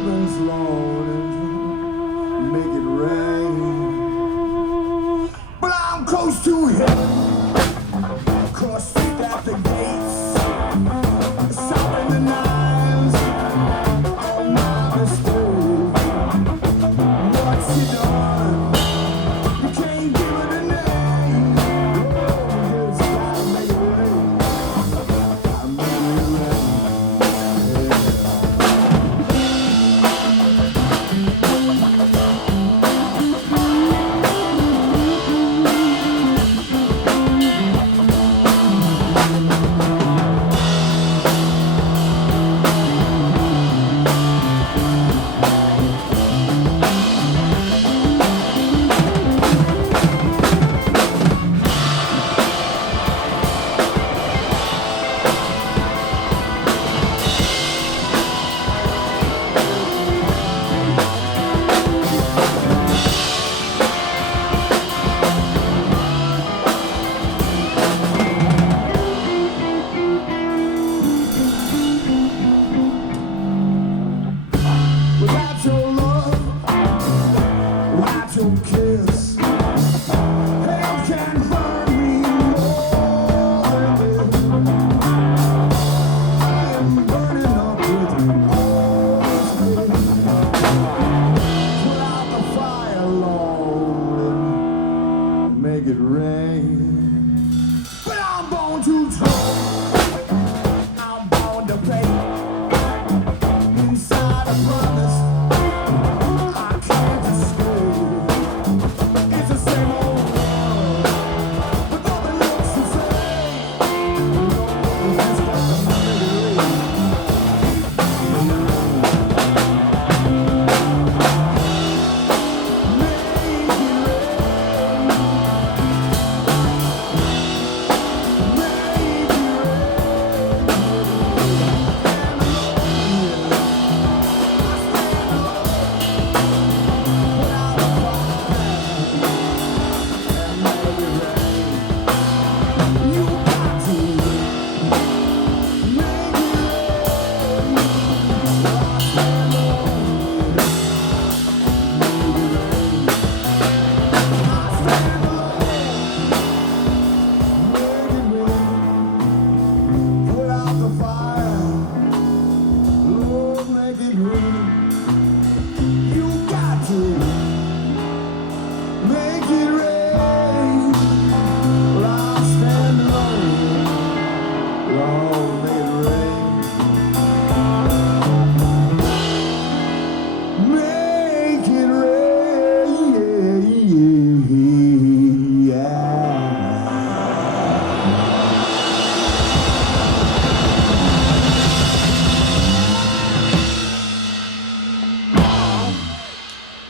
heavens, Lord, and make it rain. But I'm close to heaven, crossed at the gates, stopping the knives on my mistake. What's he done? You can't give it a name. Oh, it's gotta make it rain. Gotta make it rain. Without your love, without your kiss, hell can burn me more than this. I am burning up with all this hate. Put out the fire, Lord, and make it rain. But I'm born to talk, I'm born to play. Inside a promise I can't escape. It's the same old world, but nothing looks the same. It's got the memory. Man.